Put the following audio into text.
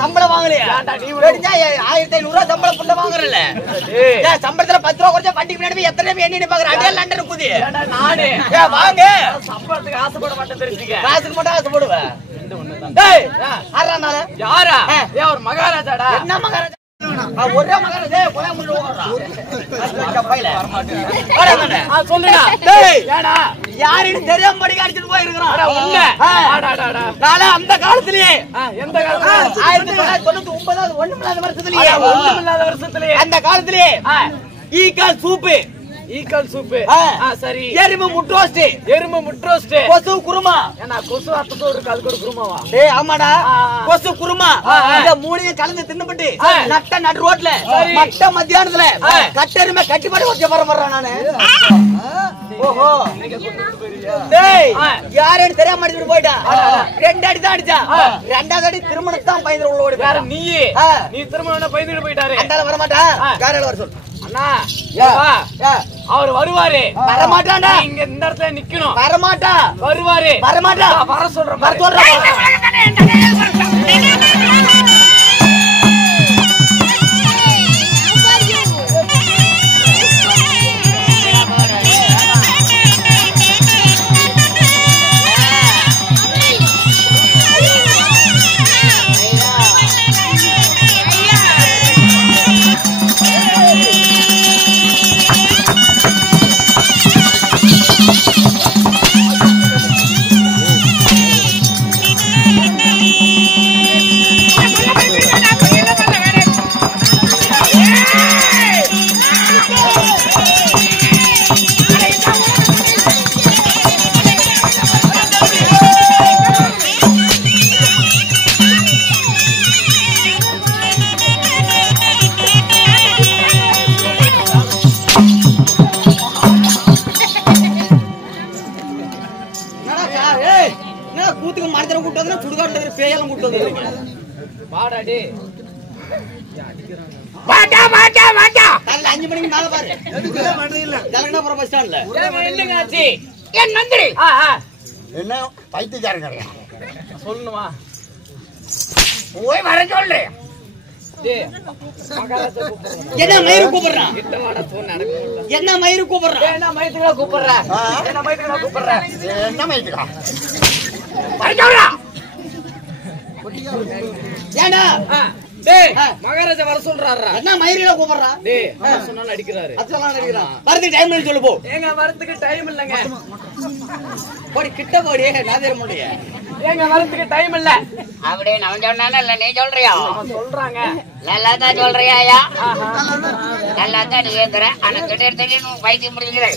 சம்பளம் வாங்கலையா? 1500 ரூபாய் சம்பளம் புள்ள வாங்குறல. சம்பளத்துல 10 ரூபாய் குறைச்சா வண்டிக்கு முன்னாடி எத்தனை பேர் எண்ணி பாக்குற அடியா லண்டன் இருக்குது. நானே வாங்க சம்பளத்துக்கு ஆசைப்பட மாட்டேன் தெரிஞ்சுக்க. காசுக்கு மட்டும் ஆசைப்படுவேன். டேய் ஆறானால யாரா? ஏ ஒரு மகாராஜாடா. என்ன மகாராஜா? ஒரே மகாராஜா கொலை முள்ள ஓடுறா. பையில சொல்லுடா. டேய் ஏடா யாருன்னு தெரியாம படிக்க அடிச்சிட்டு போய் இருக்கறான். அட உள்ள ஆடாடாடா. நாளை அந்த காலத்திலேயே எந்த காலத்துல 1999 ஒண்ணுமில்லாத வருஷத்திலேயே அந்த காலத்திலேயே ஈக்கால் சூப்பு ஈக்கால் சூப்பு சரி எறும்பு முட்ரோஸ்ட் கொசு குருமா. ஏன்னா கொசு அத்தோ இருக்கு அதுக்கு ஒரு குருமாவா? டேய் ஆமாடா கொசு குருமா. இந்த மூணையும் கலந்து தின்னுபட்டு நட்ட நடு ரோட்ல மட்ட மத்தியானத்துல கட்டெருமை கட்டிப்படி வச்ச பரம்பறான் நானு. ஓஹோ டேய் யாரேன்னு தெரியாம அடிச்சிட்டு போயிட்டான். 2 அடி தான் அடிச்சான். 2வது அடி திருமணத்தான் பயந்து உள்ள ஓடி. வேற நீ திருமணம் பயந்துட்டு போயிட்டாரு. அந்தால வர மாட்டா காரையில வர சொல்லு. அண்ணா அவர் வருவாரு. வரமாட்டாண்டா. இங்க இந்த இடத்துல நிக்கணும். வரமாட்டா. வருவாரு. வரமாட்டா. வர சொல்றேன். வர சொல்றேன். கூத்துக்கு மரத்துல கூட்டு வந்து சுடுகாட்டு பேயெல்லாம் கூட்டு வந்து வாடாடி வாடா வாடா வாடா காலைல 5 மணிக்கு மேல பாரு ஜலகண்டாபுரம் பஸ் ஸ்டாண்ட்ல என்னங்க ஆச்சு ஏன் நந்திரி என்ன பைத்தியக்காரங்க சொல்லணுமா போய் வர சொல்றேன் என்ன மயிறு கூப்பிடுறான் என்ன மயிறு கூப்பிடுறான் என்ன மயித்துக்கா கூப்பிடுற என்ன மயித்துக்கா கூப்பிடுற என்ன மயித்துக்கா ஏண்டா மகாராஜா வர சொல்றாரு என்ன மயிரில கூப்பிடுறா சொன்னாலும் அடிக்கிறாரு அதெல்லாம் அடிக்கிறான் வரதுக்கு டைம் இல்ல சொல்லு போ ஏங்க வரதுக்கு டைம் இல்லங்க போடி கிட்ட போடி நாதேர முடிய ஏங்க வரதுக்கு டைம் இல்ல அப்படியே நான் சொன்னானே இல்ல நீ சொல்றியா சொல்றாங்க நல்லா தான் சொல்றியாயா நல்லா தான் நீ ஏங்குற ஆனா திடீர் திடீர்னு பைத்தியம் முடிஞ்சுக்கிற